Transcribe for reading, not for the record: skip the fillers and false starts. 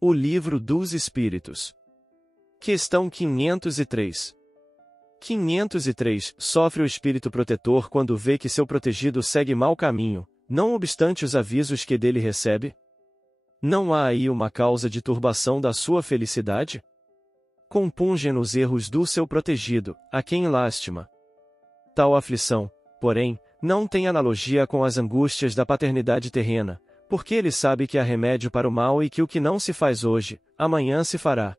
O Livro dos Espíritos. Questão 503. 503. Sofre o espírito protetor quando vê que seu protegido segue mau caminho, não obstante os avisos que dele recebe? Não há aí uma causa de turbação da sua felicidade? Compunge nos erros do seu protegido, a quem lástima. Tal aflição, porém, não tem analogia com as angústias da paternidade terrena, porque ele sabe que há remédio para o mal e que o que não se faz hoje, amanhã se fará.